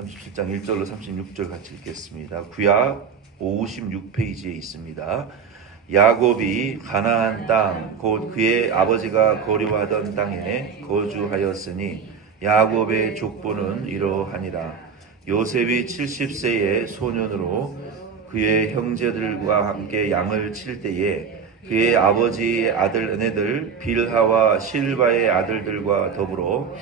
37장 1절로 36절 같이 읽겠습니다. 구약 56페이지에 있습니다. 야곱이 가나안 땅 곧 그의 아버지가 거류하던 땅에 거주하였으니 야곱의 족보는 이러하니라. 요셉이 70세의 소년으로 그의 형제들과 함께 양을 칠 때에 그의 아버지의 아들 은혜들 빌하와 실바의 아들들과 더불어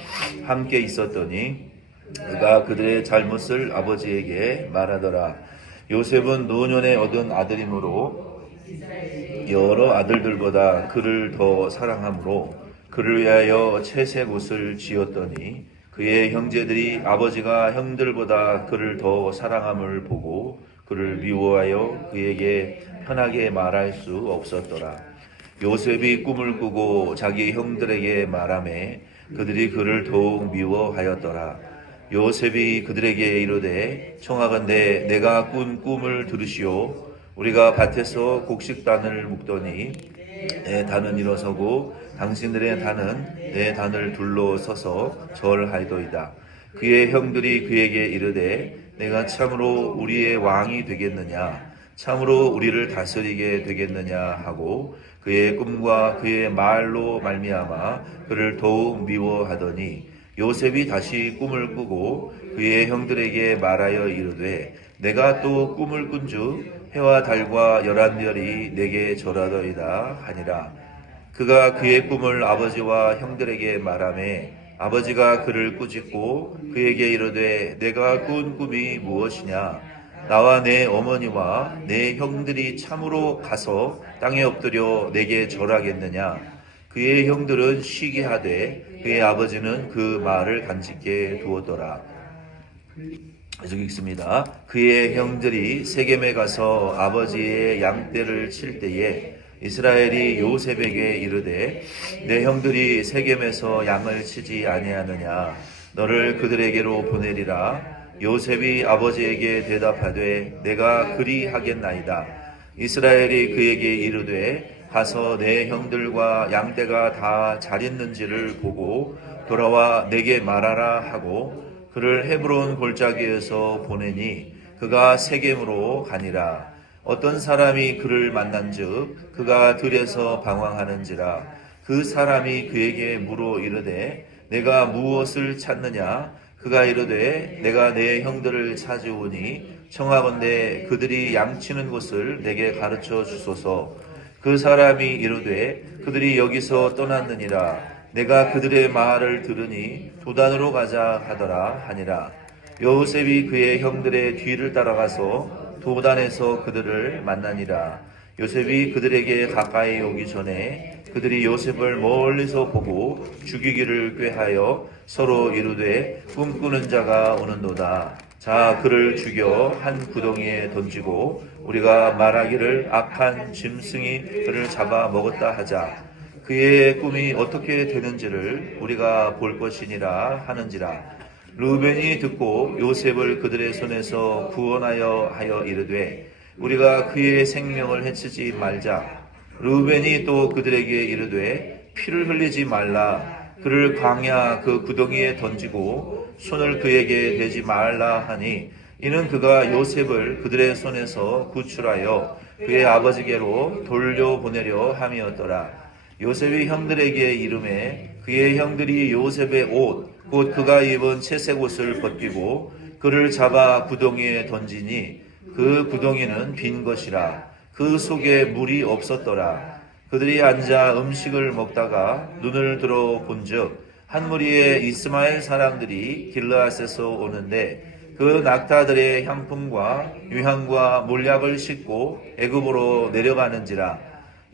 함께 있었더니 그가 그들의 잘못을 아버지에게 말하더라. 요셉은 노년에 얻은 아들이므로 여러 아들들보다 그를 더 사랑하므로 그를 위하여 채색 옷을 지었더니 그의 형제들이 아버지가 형들보다 그를 더 사랑함을 보고 그를 미워하여 그에게 편하게 말할 수 없었더라. 요셉이 꿈을 꾸고 자기 형들에게 말하매 그들이 그를 더욱 미워하였더라. 요셉이 그들에게 이르되 청하건대 내가 꾼 꿈을 들으시오. 우리가 밭에서 곡식단을 묶더니 내 단은 일어서고 당신들의 단은 내 단을 둘러서서 절하이도이다. 그의 형들이 그에게 이르되 내가 참으로 우리의 왕이 되겠느냐, 참으로 우리를 다스리게 되겠느냐 하고 그의 꿈과 그의 말로 말미암아 그를 더욱 미워하더니 요셉이 다시 꿈을 꾸고 그의 형들에게 말하여 이르되 내가 또 꿈을 꾼즉 해와 달과 열한 별이 내게 절하더이다 하니라. 그가 그의 꿈을 아버지와 형들에게 말하매 아버지가 그를 꾸짖고 그에게 이르되 내가 꾼 꿈이 무엇이냐? 나와 내 어머니와 내 형들이 참으로 가서 땅에 엎드려 내게 절하겠느냐? 그의 형들은 시기하되 그의 아버지는 그 말을 간직해 두었더라. 여기 있습니다. 그의 형들이 세겜에 가서 아버지의 양떼를 칠 때에 이스라엘이 요셉에게 이르되 내 형들이 세겜에서 양을 치지 아니하느냐? 너를 그들에게로 보내리라. 요셉이 아버지에게 대답하되 내가 그리하겠나이다. 이스라엘이 그에게 이르되 가서 내 형들과 양떼가 다 잘 있는지를 보고 돌아와 내게 말하라 하고 그를 헤브론 골짜기에서 보내니 그가 세겜으로 가니라. 어떤 사람이 그를 만난즉 그가 들에서 방황하는지라. 그 사람이 그에게 물어 이르되 내가 무엇을 찾느냐? 그가 이르되 내가 내 형들을 찾으오니 청하건대 그들이 양치는 곳을 내게 가르쳐 주소서. 그 사람이 이르되 그들이 여기서 떠났느니라. 내가 그들의 말을 들으니 도단으로 가자 하더라 하니라. 요셉이 그의 형들의 뒤를 따라가서 도단에서 그들을 만나니라. 요셉이 그들에게 가까이 오기 전에 그들이 요셉을 멀리서 보고 죽이기를 꾀하여 서로 이르되 꿈꾸는 자가 오는도다. 자, 그를 죽여 한 구덩이에 던지고 우리가 말하기를 악한 짐승이 그를 잡아 먹었다 하자. 그의 꿈이 어떻게 되는지를 우리가 볼 것이니라 하는지라. 르우벤이 듣고 요셉을 그들의 손에서 구원하여 하여 이르되 우리가 그의 생명을 해치지 말자. 르우벤이 또 그들에게 이르되 피를 흘리지 말라. 그를 광야 그 구덩이에 던지고 손을 그에게 대지 말라 하니 이는 그가 요셉을 그들의 손에서 구출하여 그의 아버지께로 돌려보내려 함이었더라. 요셉이 형들에게 이르매 그의 형들이 요셉의 옷 곧 그가 입은 채색 옷을 벗기고 그를 잡아 구덩이에 던지니 그 구덩이는 빈 것이라. 그 속에 물이 없었더라. 그들이 앉아 음식을 먹다가 눈을 들어 본즉 한 무리의 이스마엘 사람들이 길르앗에서 오는데 그 낙타들의 향품과 유향과 몰약을 싣고 애굽으로 내려가는지라.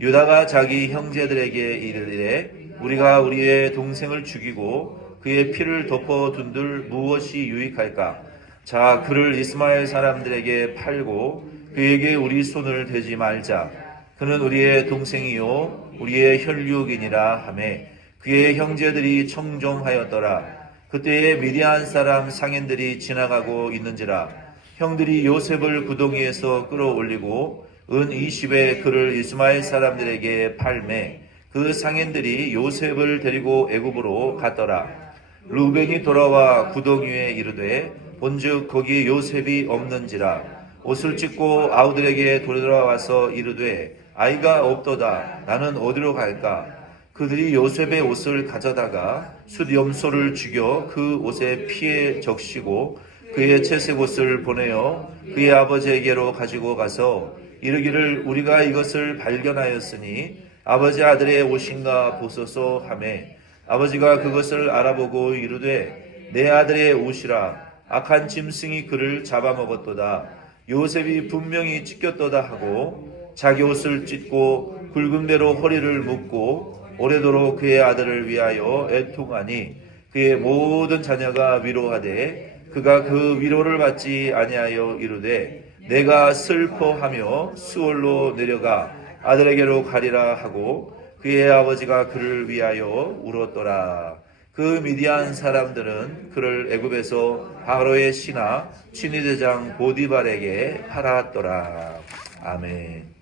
유다가 자기 형제들에게 이르되 우리가 우리의 동생을 죽이고 그의 피를 덮어둔들 무엇이 유익할까? 자, 그를 이스마엘 사람들에게 팔고 그에게 우리 손을 대지 말자. 그는 우리의 동생이요 우리의 혈육이니라 하매 그의 형제들이 청종하였더라. 그때에 미디안 사람 상인들이 지나가고 있는지라. 형들이 요셉을 구덩이에서 끌어올리고 은 20에 그를 이스마엘 사람들에게 팔매 그 상인들이 요셉을 데리고 애굽으로 갔더라. 르우벤이 돌아와 구덩이에 이르되 본즉 거기 요셉이 없는지라. 옷을 찢고 아우들에게 돌아와서 이르되 아이가 없도다. 나는 어디로 갈까? 그들이 요셉의 옷을 가져다가 숫염소를 죽여 그 옷에 피에 적시고 그의 채색 옷을 보내어 그의 아버지에게로 가지고 가서 이르기를 우리가 이것을 발견하였으니 아버지 아들의 옷인가 보소서 하매 아버지가 그것을 알아보고 이르되 내 아들의 옷이라. 악한 짐승이 그를 잡아먹었도다. 요셉이 분명히 찢겼도다 하고 자기 옷을 찢고 굵은 배로 허리를 묶고 오래도록 그의 아들을 위하여 애통하니 그의 모든 자녀가 위로하되 그가 그 위로를 받지 아니하여 이르되 내가 슬퍼하며 수월로 내려가 아들에게로 가리라 하고 그의 아버지가 그를 위하여 울었더라. 그 미디안 사람들은 그를 애굽에서 바로의 신하 친위대장 보디발에게 팔았더라. 아멘.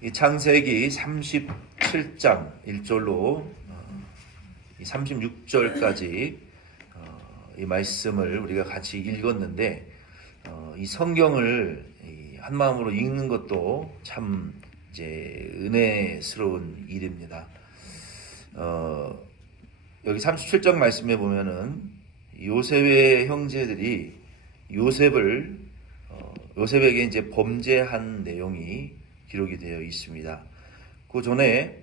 이 창세기 37장 1절로 36절까지 이 말씀을 우리가 같이 읽었는데 이 성경을 한 마음으로 읽는 것도 참 이제 은혜스러운 일입니다. 여기 37장 말씀에 보면은 요셉의 형제들이 요셉에게 이제 범죄한 내용이 기록이 되어 있습니다. 그 전에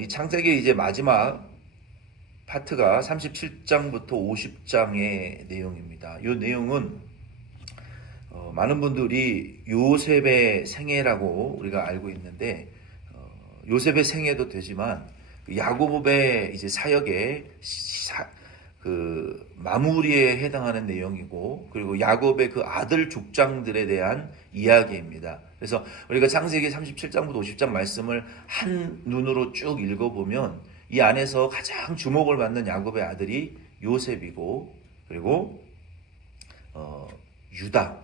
이 창세기 이제 마지막 파트가 37장부터 50장의 내용입니다. 이 내용은 많은 분들이 요셉의 생애라고 우리가 알고 있는데 요셉의 생애도 되지만 야고보의 이제 사역의 그 마무리에 해당하는 내용이고 그리고 야곱의 그 아들 족장들에 대한 이야기입니다. 그래서 우리가 창세기 37장부터 50장 말씀을 한 눈으로 쭉 읽어보면 이 안에서 가장 주목을 받는 야곱의 아들이 요셉이고 그리고 유다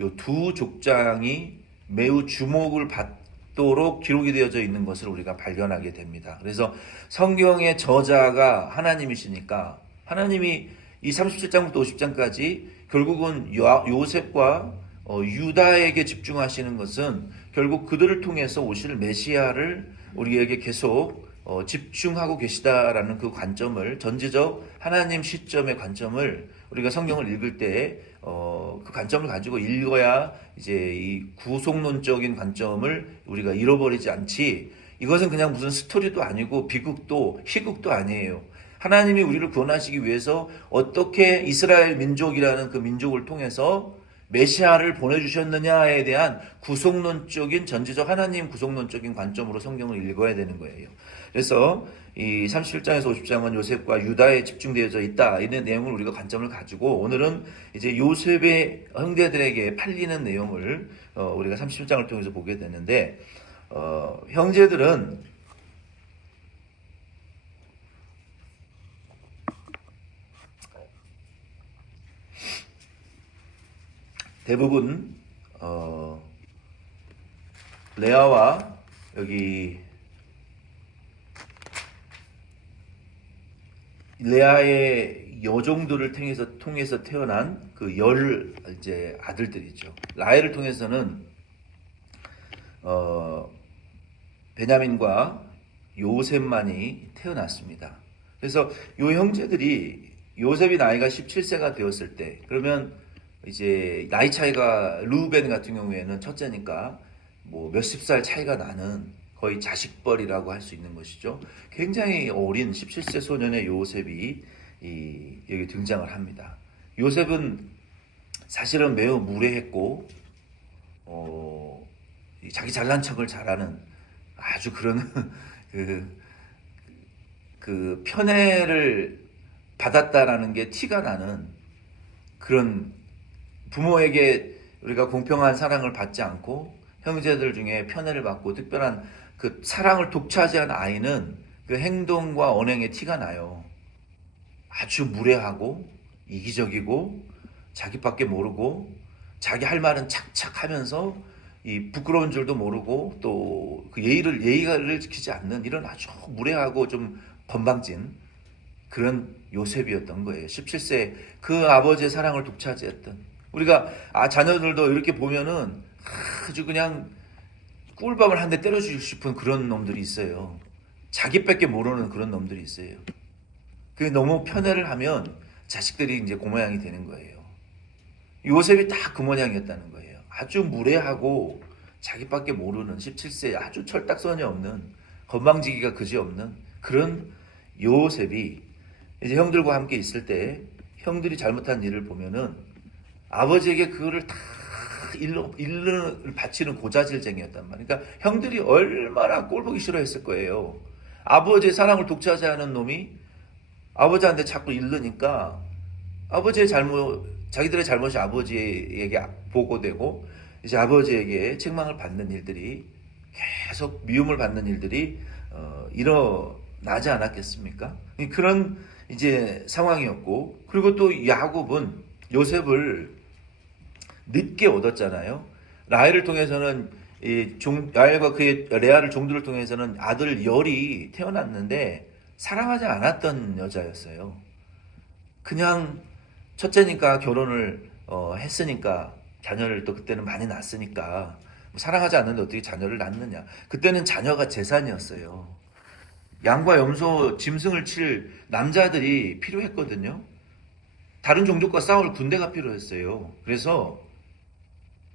이 두 족장이 매우 주목을 받도록 기록이 되어져 있는 것을 우리가 발견하게 됩니다. 그래서 성경의 저자가 하나님이시니까 하나님이 이 37장부터 50장까지 결국은 요셉과 유다에게 집중하시는 것은 결국 그들을 통해서 오실 메시아를 우리에게 계속 집중하고 계시다라는 그 관점을 전제적 하나님 시점의 관점을 우리가 성경을 읽을 때 그 관점을 가지고 읽어야 이제 이 구속론적인 관점을 우리가 잃어버리지 않지. 이것은 그냥 무슨 스토리도 아니고 비극도 희극도 아니에요. 하나님이 우리를 구원하시기 위해서 어떻게 이스라엘 민족이라는 그 민족을 통해서 메시아를 보내주셨느냐에 대한 구속론적인 전지적 하나님 구속론적인 관점으로 성경을 읽어야 되는 거예요. 그래서 이 37장에서 50장은 요셉과 유다에 집중되어져 있다. 이런 내용을 우리가 관점을 가지고 오늘은 이제 요셉의 형제들에게 팔리는 내용을 우리가 37장을 통해서 보게 되는데 형제들은 대부분 레아와 여기 레아의 여종들을 통해서 태어난 그 이제 아들들이죠. 라헬을 통해서는 베냐민과 요셉만이 태어났습니다. 그래서 이 형제들이 요셉이 나이가 17세가 되었을 때 그러면 이제 나이 차이가 루벤 같은 경우에는 첫째니까 뭐 몇십 살 차이가 나는 거의 자식벌이라고 할 수 있는 것이죠. 굉장히 어린 17세 소년의 요셉이 여기 등장을 합니다. 요셉은 사실은 매우 무례했고 자기 잘난 척을 잘하는 아주 그런 그 편애를 받았다라는 게 티가 나는 그런 부모에게 우리가 공평한 사랑을 받지 않고 형제들 중에 편애를 받고 특별한 그 사랑을 독차지한 아이는 그 행동과 언행에 티가 나요. 아주 무례하고 이기적이고 자기밖에 모르고 자기 할 말은 착착 하면서 이 부끄러운 줄도 모르고 또 그 예의를 지키지 않는 이런 아주 무례하고 좀 건방진 그런 요셉이었던 거예요. 17세 그 아버지의 사랑을 독차지했던. 우리가 자녀들도 이렇게 보면은 아주 그냥 꿀밤을 한 대 때려주고 싶은 그런 놈들이 있어요. 자기밖에 모르는 그런 놈들이 있어요. 그게 너무 편애를 하면 자식들이 이제 그 모양이 되는 거예요. 요셉이 딱 그 모양이었다는 거예요. 아주 무례하고 자기밖에 모르는 17세 아주 철딱선이 없는 건방지기가 그지없는 그런 요셉이 이제 형들과 함께 있을 때 형들이 잘못한 일을 보면은 아버지에게 그거를 다 일을 바치는 고자질쟁이였단 말이에요. 그러니까 형들이 얼마나 꼴보기 싫어했을 거예요. 아버지의 사랑을 독차지하는 놈이 아버지한테 자꾸 일르니까 아버지의 자기들의 잘못이 아버지에게 보고되고 이제 아버지에게 책망을 받는 일들이 계속 미움을 받는 일들이 일어나지 않았겠습니까? 그런 이제 상황이었고, 그리고 또 야곱은 요셉을 늦게 얻었잖아요. 라헬을 통해서는 라헬과 그의 레아를 종들을 통해서는 아들 열이 태어났는데 사랑하지 않았던 여자였어요. 그냥 첫째니까 결혼을 했으니까 자녀를 또 그때는 많이 낳았으니까 사랑하지 않는데 어떻게 자녀를 낳느냐. 그때는 자녀가 재산이었어요. 양과 염소, 짐승을 칠 남자들이 필요했거든요. 다른 종족과 싸울 군대가 필요했어요. 그래서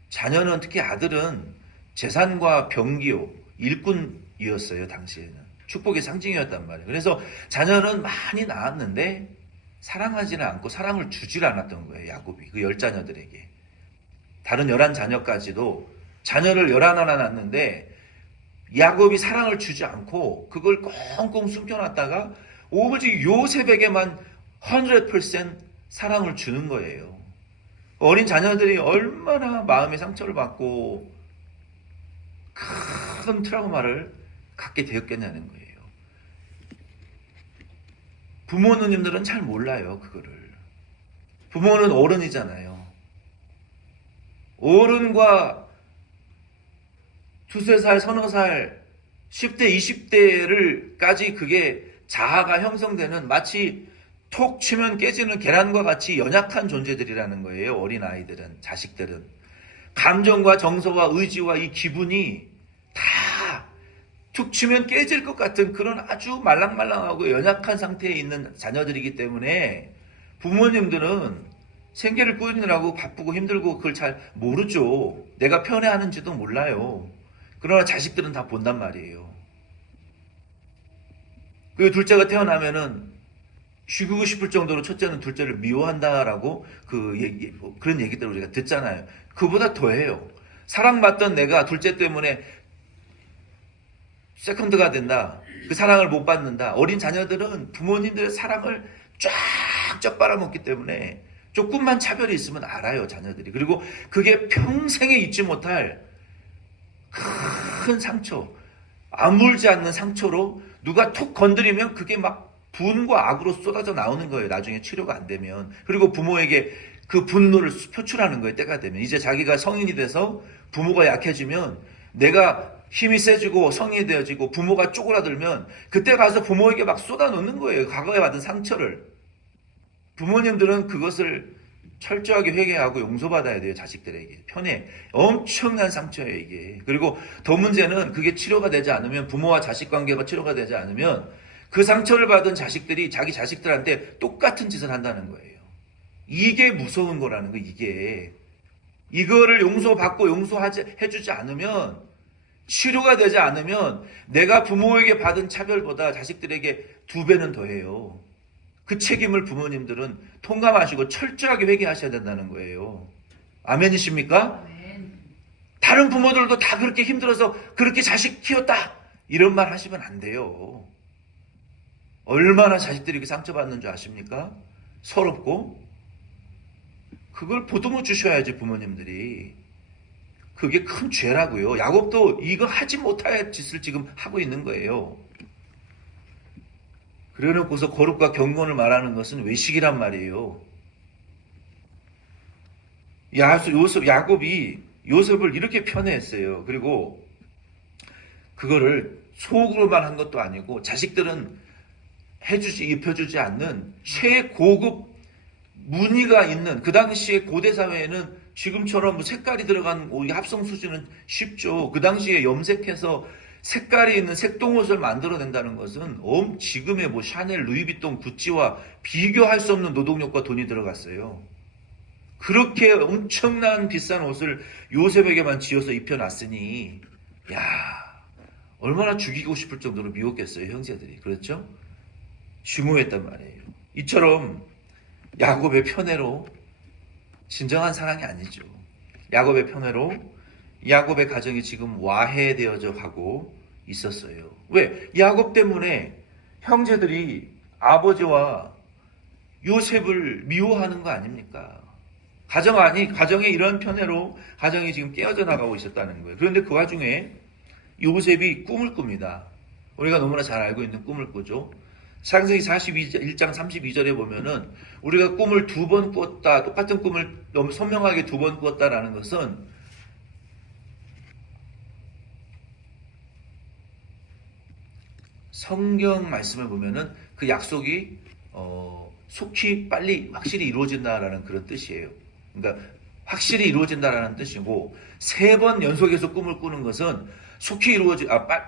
자녀는, 특히 아들은 재산과 병기요, 일꾼이었어요. 당시에는 축복의 상징이었단 말이에요. 그래서 자녀는 많이 낳았는데 사랑하지는 않고 사랑을 주질 않았던 거예요. 야곱이 그 10자녀들에게. 다른 11자녀까지도 자녀를 11하나 낳았는데 야곱이 사랑을 주지 않고 그걸 꽁꽁 숨겨놨다가 오직 요셉에게만 100% 사랑을 주는 거예요. 어린 자녀들이 얼마나 마음의 상처를 받고 큰 트라우마를 갖게 되었겠냐는 거예요. 부모 누님들은 잘 몰라요, 그거를. 부모는 어른이잖아요. 어른과 두세 살, 서너 살, 10대, 20대를까지 그게 자아가 형성되는, 마치 톡 치면 깨지는 계란과 같이 연약한 존재들이라는 거예요. 어린아이들은, 자식들은. 감정과 정서와 의지와 이 기분이 다 툭 치면 깨질 것 같은 그런 아주 말랑말랑하고 연약한 상태에 있는 자녀들이기 때문에 부모님들은 생계를 꾸리느라고 바쁘고 힘들고 그걸 잘 모르죠. 내가 편애하는지도 몰라요. 그러나 자식들은 다 본단 말이에요. 그 둘째가 태어나면은 죽이고 싶을 정도로 첫째는 둘째를 미워한다라고 그런 얘기들을 우리가 듣잖아요. 그보다 더해요. 사랑받던 내가 둘째 때문에 세컨드가 된다. 그 사랑을 못 받는다. 어린 자녀들은 부모님들의 사랑을 쫙쫙 빨아먹기 때문에 조금만 차별이 있으면 알아요, 자녀들이. 그리고 그게 평생에 잊지 못할 큰 상처, 아물지 않는 상처로 누가 툭 건드리면 그게 막 분과 악으로 쏟아져 나오는 거예요. 나중에 치료가 안 되면. 그리고 부모에게 그 분노를 표출하는 거예요. 때가 되면. 이제 자기가 성인이 돼서 부모가 약해지면, 내가 힘이 세지고 성인이 되어지고 부모가 쪼그라들면 그때 가서 부모에게 막 쏟아놓는 거예요. 과거에 받은 상처를. 부모님들은 그것을 철저하게 회개하고 용서받아야 돼요. 자식들에게. 편애. 엄청난 상처예요, 이게. 그리고 더 문제는 그게 치료가 되지 않으면, 부모와 자식 관계가 치료가 되지 않으면 그 상처를 받은 자식들이 자기 자식들한테 똑같은 짓을 한다는 거예요. 이게 무서운 거라는 거, 이게. 이거를 용서받고 용서해주지 않으면, 치료가 되지 않으면 내가 부모에게 받은 차별보다 자식들에게 2배는 더해요. 그 책임을 부모님들은 통감하시고 철저하게 회개하셔야 된다는 거예요. 아멘이십니까? 아멘. 다른 부모들도 다 그렇게 힘들어서 그렇게 자식 키웠다, 이런 말 하시면 안 돼요. 얼마나 자식들이 이렇게 상처받는 줄 아십니까? 서럽고. 그걸 보듬어 주셔야지, 부모님들이. 그게 큰 죄라고요. 야곱도 이거 하지 못할 짓을 지금 하고 있는 거예요. 그래놓고서 거룩과 경건을 말하는 것은 외식이란 말이에요. 야곱이 요셉을 이렇게 편애했어요. 그리고 그거를 속으로만 한 것도 아니고, 자식들은 입혀주지 않는 최고급 무늬가 있는, 그 당시에 고대 사회에는 지금처럼 색깔이 들어간 합성 수준은 쉽죠. 그 당시에 염색해서 색깔이 있는 색동옷을 만들어낸다는 것은 지금의 샤넬, 루이비통, 구찌와 비교할 수 없는 노동력과 돈이 들어갔어요. 그렇게 엄청난 비싼 옷을 요셉에게만 지어서 입혀놨으니 얼마나 죽이고 싶을 정도로 미웠겠어요, 형제들이. 그렇죠? 증오했단 말이에요. 이처럼 야곱의 편애로 진정한 사랑이 아니죠. 야곱의 편애로 야곱의 가정이 지금 와해되어져 가고 있었어요. 왜? 야곱 때문에 형제들이 아버지와 요셉을 미워하는 거 아닙니까? 가정에 이런 편애로 가정이 지금 깨어져 나가고 있었다는 거예요. 그런데 그 와중에 요셉이 꿈을 꿉니다. 우리가 너무나 잘 알고 있는 꿈을 꾸죠. 창세기 1장 32절에 보면은 우리가 꿈을 두 번 꾸었다, 똑같은 꿈을 너무 선명하게 두 번 꾸었다라는 것은 성경 말씀을 보면은 그 약속이 속히 빨리 확실히 이루어진다라는 그런 뜻이에요. 그러니까 확실히 이루어진다라는 뜻이고, 3번 연속해서 꿈을 꾸는 것은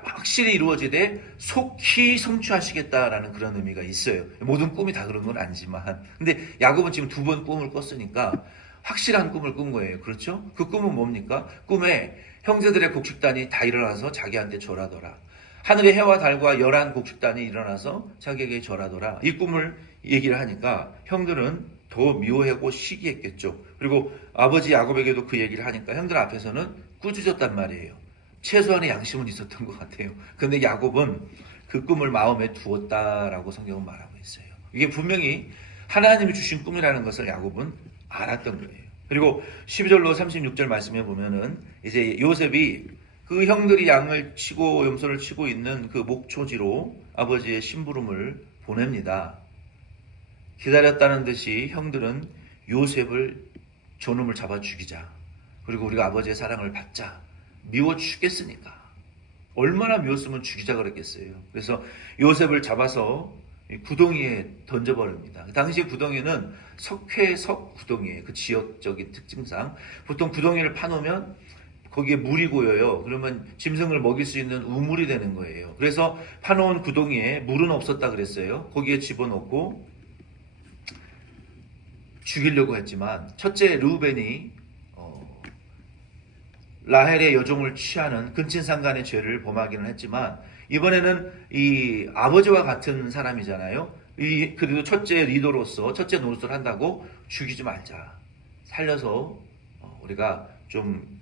확실히 이루어지되 속히 성취하시겠다라는 그런 의미가 있어요. 모든 꿈이 다 그런 건 아니지만, 근데 야곱은 지금 2번 꿈을 꿨으니까 확실한 꿈을 꾼 거예요. 그렇죠? 그 꿈은 뭡니까? 꿈에 형제들의 곡식단이 다 일어나서 자기한테 절하더라. 하늘의 해와 달과 11곡식단이 일어나서 자기에게 절하더라. 이 꿈을 얘기를 하니까 형들은 더 미워하고 시기했겠죠. 그리고 아버지 야곱에게도 그 얘기를 하니까 형들 앞에서는 꾸짖었단 말이에요. 최소한의 양심은 있었던 것 같아요. 그런데 야곱은 그 꿈을 마음에 두었다라고 성경은 말하고 있어요. 이게 분명히 하나님이 주신 꿈이라는 것을 야곱은 알았던 거예요. 그리고 12절로 36절 말씀해 보면은 이제 요셉이 그 형들이 양을 치고 염소를 치고 있는 그 목초지로 아버지의 심부름을 보냅니다. 기다렸다는 듯이 형들은 요셉을 저놈을 잡아 죽이자. 그리고 우리가 아버지의 사랑을 받자. 미워 죽겠으니까. 얼마나 미웠으면 죽이자 그랬겠어요. 그래서 요셉을 잡아서 구덩이에 던져버립니다. 당시 구덩이는 석회석 구덩이에요. 그 지역적인 특징상. 보통 구덩이를 파놓으면 거기에 물이 고여요. 그러면 짐승을 먹일 수 있는 우물이 되는 거예요. 그래서 파놓은 구덩이에 물은 없었다 그랬어요. 거기에 집어넣고 죽이려고 했지만, 첫째 르우벤이 라헬의 여종을 취하는 근친상간의 죄를 범하기는 했지만, 이번에는 이 아버지와 같은 사람이잖아요. 그래도 첫째 리더로서 첫째 노릇을 한다고 죽이지 말자. 살려서 우리가 좀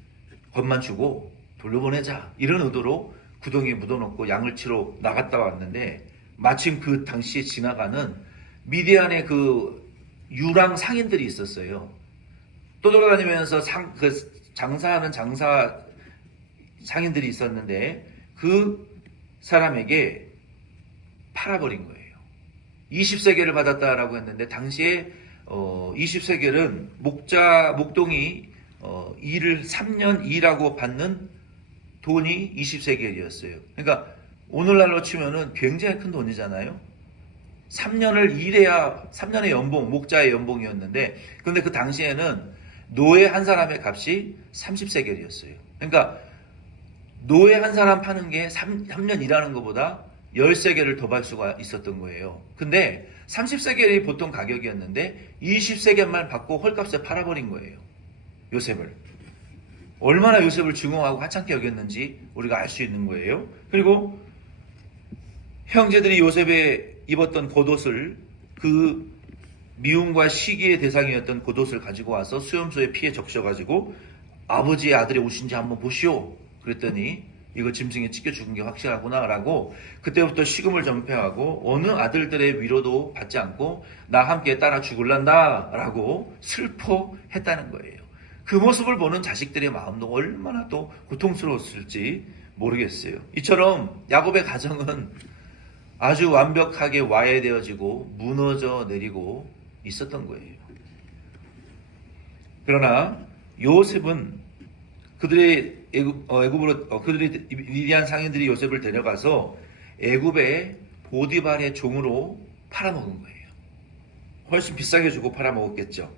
겁만 주고 돌려보내자. 이런 의도로 구덩이에 묻어놓고 양을 치러 나갔다 왔는데, 마침 그 당시에 지나가는 미디안의 그 유랑 상인들이 있었어요. 떠돌아다니면서 장사하는 상인들이 있었는데 그 사람에게 팔아버린 거예요. 20세겔을 받았다라고 했는데, 당시에 20세겔은 목동이 일을 3년 일하고 받는 돈이 20세겔이었어요. 그러니까 오늘날로 치면은 굉장히 큰 돈이잖아요. 3년을 일해야 3년의 연봉, 목자의 연봉이었는데, 근데 그 당시에는 노예 한 사람의 값이 30세겔이었어요. 그러니까 노예 한 사람 파는 게 3년 일하는 것보다 10세겔을 더 받을 수가 있었던 거예요. 근데 30세겔이 보통 가격이었는데 20세겔만 받고 헐값에 팔아버린 거예요. 요셉을. 얼마나 요셉을 증오하고 하찮게 여겼는지 우리가 알 수 있는 거예요. 그리고 형제들이 요셉에 입었던 겉옷을, 그 미움과 시기의 대상이었던 겉옷을 가지고 와서 수염소에 피에 적셔가지고 아버지의 아들이 오신지 한번 보시오. 그랬더니 이거 짐승에 찢겨 죽은 게 확실하구나 라고 그때부터 식음을 전폐하고 어느 아들들의 위로도 받지 않고 나 함께 따라 죽을란다 라고 슬퍼했다는 거예요. 그 모습을 보는 자식들의 마음도 얼마나 또 고통스러웠을지 모르겠어요. 이처럼 야곱의 가정은 아주 완벽하게 와해되어지고 무너져 내리고 있었던 거예요. 그러나 요셉은 그들이 미디안 상인들이 요셉을 데려가서 애굽의 보디발의 종으로 팔아먹은 거예요. 훨씬 비싸게 주고 팔아먹었겠죠.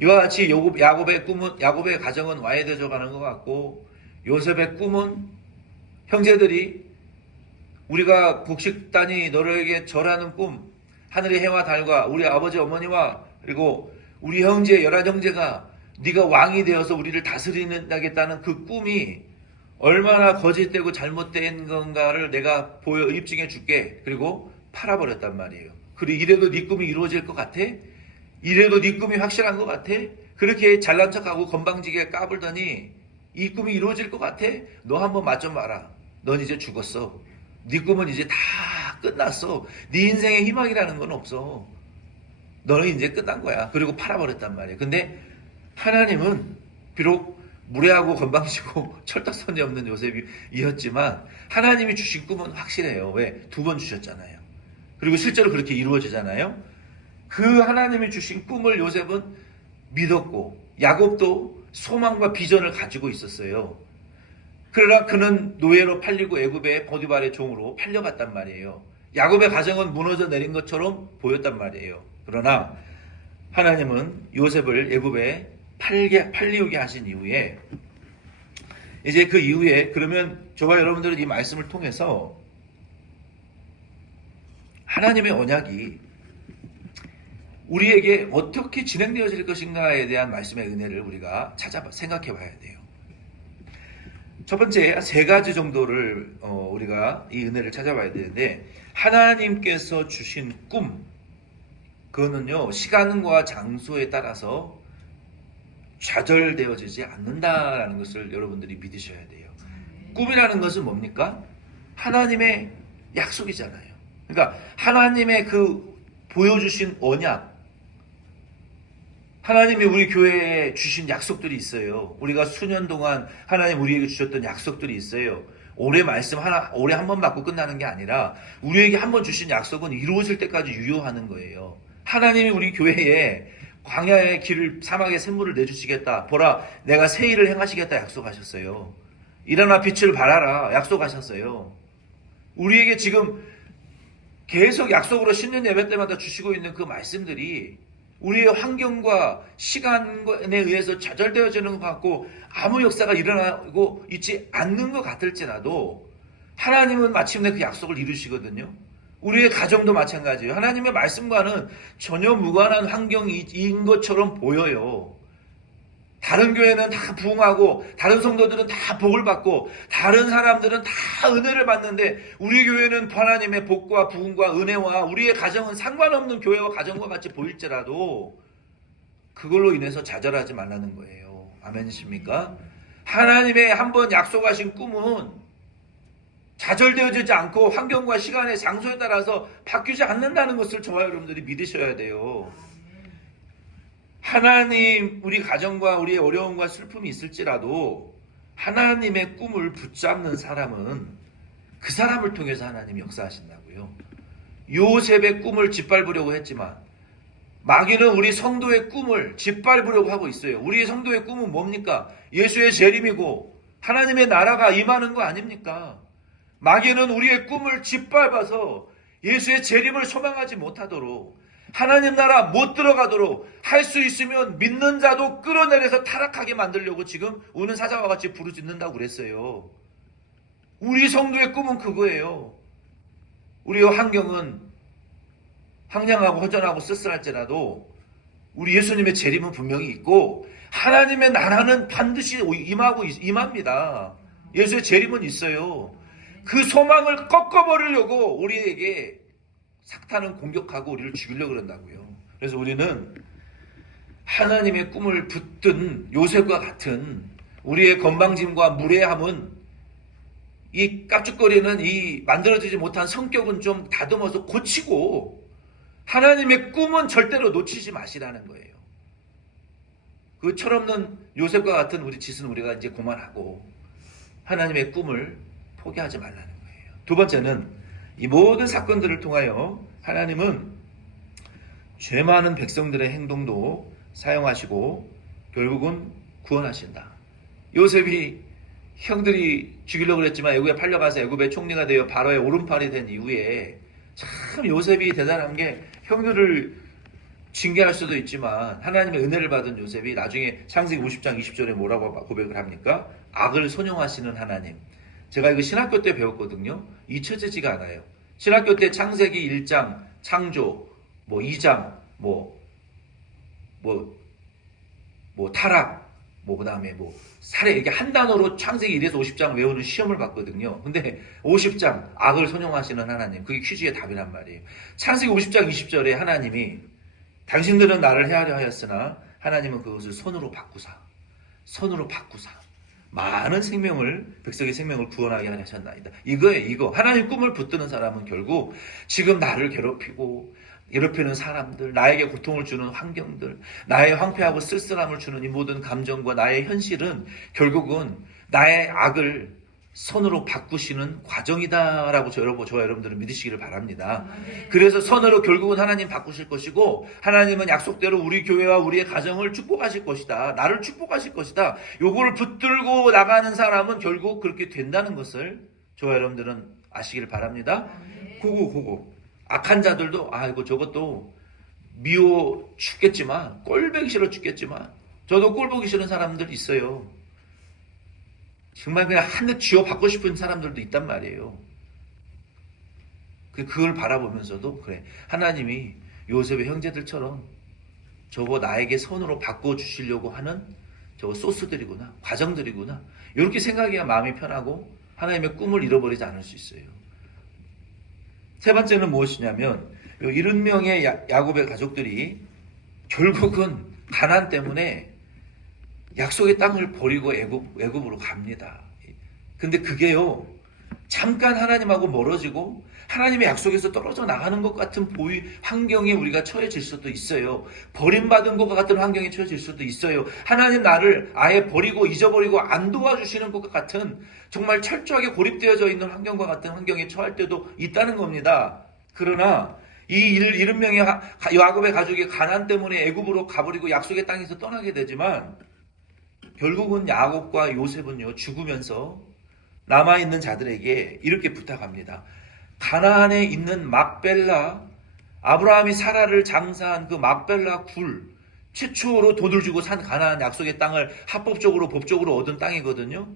이와 같이 야곱의 가정은 와해되어 가는 것 같고, 요셉의 꿈은 형제들이 우리가 곡식단이 너에게 절하는 꿈, 하늘의 해와 달과 우리 아버지 어머니와 그리고 우리 형제 11형제가 네가 왕이 되어서 우리를 다스리겠다는 그 꿈이 얼마나 거짓되고 잘못된 건가를 내가 입증해 줄게. 그리고 팔아버렸단 말이에요. 그리고 이래도 네 꿈이 이루어질 것 같아? 이래도 네 꿈이 확실한 것 같아? 그렇게 잘난 척하고 건방지게 까불더니 이 꿈이 이루어질 것 같아? 너 한번 맛 좀 봐라. 넌 이제 죽었어. 네 꿈은 이제 다 끝났어. 네 인생에 희망이라는 건 없어. 너는 이제 끝난 거야. 그리고 팔아버렸단 말이에요. 근데 하나님은 비록 무례하고 건방지고 철딱선이 없는 요셉이었지만 하나님이 주신 꿈은 확실해요. 왜? 2번 주셨잖아요. 그리고 실제로 그렇게 이루어지잖아요. 그 하나님이 주신 꿈을 요셉은 믿었고 야곱도 소망과 비전을 가지고 있었어요. 그러나 그는 노예로 팔리고 애굽의 보디발의 종으로 팔려갔단 말이에요. 야곱의 가정은 무너져 내린 것처럼 보였단 말이에요. 그러나 하나님은 요셉을 애굽에 팔리우게 하신 이후에 이제 그 이후에 그러면 저와 여러분들은 이 말씀을 통해서 하나님의 언약이 우리에게 어떻게 진행되어질 것인가에 대한 말씀의 은혜를 우리가 생각해 봐야 돼요. 첫 번째 3가지 정도를 우리가 이 은혜를 찾아봐야 되는데, 하나님께서 주신 꿈, 그거는요 시간과 장소에 따라서 좌절되어지지 않는다라는 것을 여러분들이 믿으셔야 돼요. 꿈이라는 것은 뭡니까? 하나님의 약속이잖아요. 그러니까 하나님의 그 보여주신 언약, 하나님이 우리 교회에 주신 약속들이 있어요. 우리가 수년 동안 하나님 우리에게 주셨던 약속들이 있어요. 올해 말씀 올해 한 번 받고 끝나는 게 아니라 우리에게 한 번 주신 약속은 이루어질 때까지 유효하는 거예요. 하나님이 우리 교회에 광야의 길을 사막의 샘물을 내주시겠다. 보라, 내가 새 일을 행하시겠다 약속하셨어요. 일어나 빛을 발하라 약속하셨어요. 우리에게 지금 계속 약속으로 신년 예배 때마다 주시고 있는 그 말씀들이 우리의 환경과 시간에 의해서 좌절되어지는 것 같고 아무 역사가 일어나고 있지 않는 것 같을지라도 하나님은 마침내 그 약속을 이루시거든요. 우리의 가정도 마찬가지예요. 하나님의 말씀과는 전혀 무관한 환경인 것처럼 보여요. 다른 교회는 다 부흥하고 다른 성도들은 다 복을 받고 다른 사람들은 다 은혜를 받는데 우리 교회는 하나님의 복과 부흥과 은혜와 우리의 가정은 상관없는 교회와 가정과 같이 보일지라도 그걸로 인해서 좌절하지 말라는 거예요. 아멘이십니까? 하나님의 한번 약속하신 꿈은 좌절되어지지 않고 환경과 시간의 장소에 따라서 바뀌지 않는다는 것을 저와 여러분들이 믿으셔야 돼요. 하나님, 우리 가정과 우리의 어려움과 슬픔이 있을지라도 하나님의 꿈을 붙잡는 사람은 그 사람을 통해서 하나님이 역사하신다고요. 요셉의 꿈을 짓밟으려고 했지만 마귀는 우리 성도의 꿈을 짓밟으려고 하고 있어요. 우리 성도의 꿈은 뭡니까? 예수의 재림이고 하나님의 나라가 임하는 거 아닙니까? 마귀는 우리의 꿈을 짓밟아서 예수의 재림을 소망하지 못하도록 하나님 나라 못 들어가도록 할 수 있으면 믿는 자도 끌어내려서 타락하게 만들려고 지금 우는 사자와 같이 부르짖는다고 그랬어요. 우리 성도의 꿈은 그거예요. 우리의 환경은 황량하고 허전하고 쓸쓸할지라도 우리 예수님의 재림은 분명히 있고 하나님의 나라는 반드시 임합니다. 예수의 재림은 있어요. 그 소망을 꺾어버리려고 우리에게 사탄은 공격하고 우리를 죽이려고 그런다고요. 그래서 우리는 하나님의 꿈을 붙든 요셉과 같은 우리의 건방짐과 무례함은 이 깝죽거리는 이 만들어지지 못한 성격은 좀 다듬어서 고치고 하나님의 꿈은 절대로 놓치지 마시라는 거예요. 그 철없는 요셉과 같은 우리 짓은 우리가 이제 그만하고 하나님의 꿈을 포기하지 말라는 거예요. 두 번째는 이 모든 사건들을 통하여 하나님은 죄 많은 백성들의 행동도 사용하시고 결국은 구원하신다. 요셉이 형들이 죽이려고 그랬지만 애굽에 팔려가서 애굽의 총리가 되어 바로의 오른팔이 된 이후에 참 요셉이 대단한 게 형들을 징계할 수도 있지만 하나님의 은혜를 받은 요셉이 나중에 창세기 50장 20절에 뭐라고 고백을 합니까? 악을 선용하시는 하나님. 제가 이거 신학교 때 배웠거든요. 잊혀지지가 않아요. 신학교 때 창세기 1장 창조, 뭐 2장 타락, 그다음에 살해, 이렇게 한 단어로 창세기 1에서 50장 외우는 시험을 봤거든요. 근데 50장 악을 선용하시는 하나님, 그게 퀴즈의 답이란 말이에요. 창세기 50장 20절에 하나님이 당신들은 나를 헤아려 하였으나 하나님은 그것을 선으로 바꾸사 많은 백성의 생명을 구원하게 하셨나이다. 이거예요, 이거. 하나님 꿈을 붙드는 사람은 결국 지금 나를 괴롭히는 사람들, 나에게 고통을 주는 환경들, 나의 황폐하고 쓸쓸함을 주는 이 모든 감정과 나의 현실은 결국은 나의 악을 선으로 바꾸시는 과정이다라고 저와 여러분들은 믿으시기를 바랍니다. 그래서 선으로 결국은 하나님 바꾸실 것이고, 하나님은 약속대로 우리 교회와 우리의 가정을 축복하실 것이다. 나를 축복하실 것이다. 요거를 붙들고 나가는 사람은 결국 그렇게 된다는 것을 저와 여러분들은 아시기를 바랍니다. 그거 악한 자들도 아이고 저것도 미워 죽겠지만, 꼴보기 싫어 죽겠지만, 저도 꼴보기 싫은 사람들 있어요. 정말 그냥 한 대 쥐어 받고 싶은 사람들도 있단 말이에요. 그걸 바라보면서도 그래, 하나님이 요셉의 형제들처럼 저거 나에게 선으로 바꿔주시려고 하는 저거 소스들이구나, 과정들이구나, 이렇게 생각해야 마음이 편하고 하나님의 꿈을 잃어버리지 않을 수 있어요. 세 번째는 무엇이냐면, 70명의 야곱의 가족들이 결국은 가나안 때문에 약속의 땅을 버리고 애굽으로 갑니다. 근데 그게요, 잠깐 하나님하고 멀어지고 하나님의 약속에서 떨어져 나가는 것 같은 환경에 우리가 처해질 수도 있어요. 버림받은 것 같은 환경에 처해질 수도 있어요. 하나님 나를 아예 버리고 잊어버리고 안 도와주시는 것 같은, 정말 철저하게 고립되어져 있는 환경과 같은 환경에 처할 때도 있다는 겁니다. 그러나 이 70명의 야곱의 가족이 가나안 때문에 애굽으로 가버리고 약속의 땅에서 떠나게 되지만, 결국은 야곱과 요셉은요, 죽으면서 남아있는 자들에게 이렇게 부탁합니다. 가나안에 있는 막벨라, 아브라함이 사라를 장사한 그 막벨라 굴, 최초로 돈을 주고 산 가나안 약속의 땅을 합법적으로 법적으로 얻은 땅이거든요.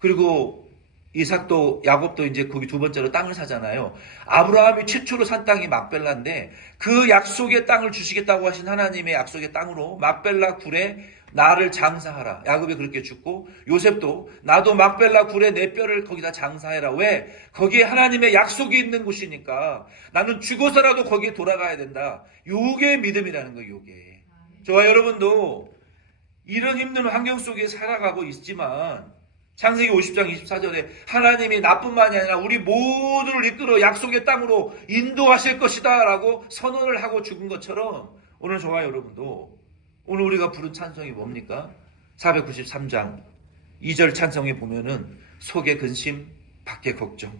그리고 이삭도 야곱도 이제 거기 두 번째로 땅을 사잖아요. 아브라함이 최초로 산 땅이 막벨라인데, 그 약속의 땅을 주시겠다고 하신 하나님의 약속의 땅으로 막벨라 굴에 나를 장사하라. 야곱이 그렇게 죽고, 요셉도 나도 막벨라 굴에 내 뼈를 거기다 장사해라. 왜? 거기에 하나님의 약속이 있는 곳이니까 나는 죽어서라도 거기에 돌아가야 된다. 요게 믿음이라는 거예요. 요게. 저와 여러분도 이런 힘든 환경 속에 살아가고 있지만, 창세기 50장 24절에 하나님이 나뿐만이 아니라 우리 모두를 이끌어 약속의 땅으로 인도하실 것이다 라고 선언을 하고 죽은 것처럼, 오늘 저와 여러분도, 오늘 우리가 부른 찬송이 뭡니까? 493장 2절 찬송에 보면은 속에 근심, 밖에 걱정,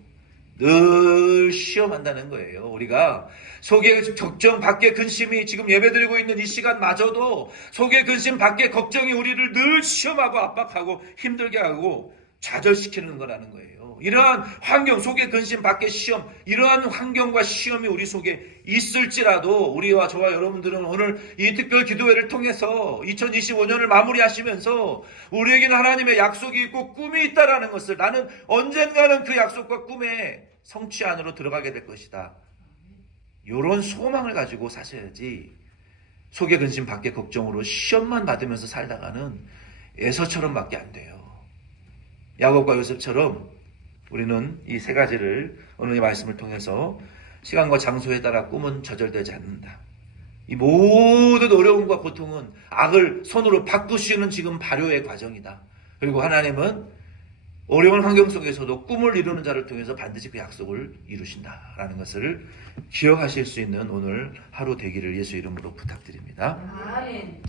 늘 시험한다는 거예요. 우리가 속에 걱정, 밖에 근심이 지금 예배드리고 있는 이 시간마저도 속에 근심, 밖에 걱정이 우리를 늘 시험하고 압박하고 힘들게 하고 좌절시키는 거라는 거예요. 이러한 환경, 속에 근심, 밖에 시험, 이러한 환경과 시험이 우리 속에 있을지라도 우리와 저와 여러분들은 오늘 이 특별 기도회를 통해서 2025년을 마무리하시면서 우리에게는 하나님의 약속이 있고 꿈이 있다라는 것을, 나는 언젠가는 그 약속과 꿈의 성취 안으로 들어가게 될 것이다, 이런 소망을 가지고 사셔야지, 속에 근심, 밖에 걱정으로 시험만 받으면서 살다가는 에서처럼밖에 안 돼요. 야곱과 요셉처럼 우리는 이 세 가지를 오늘의 말씀을 통해서, 시간과 장소에 따라 꿈은 저절되지 않는다. 이 모든 어려움과 고통은 악을 손으로 바꾸시는 지금 발효의 과정이다. 그리고 하나님은 어려운 환경 속에서도 꿈을 이루는 자를 통해서 반드시 그 약속을 이루신다라는 것을 기억하실 수 있는 오늘 하루 되기를 예수 이름으로 부탁드립니다. 아멘.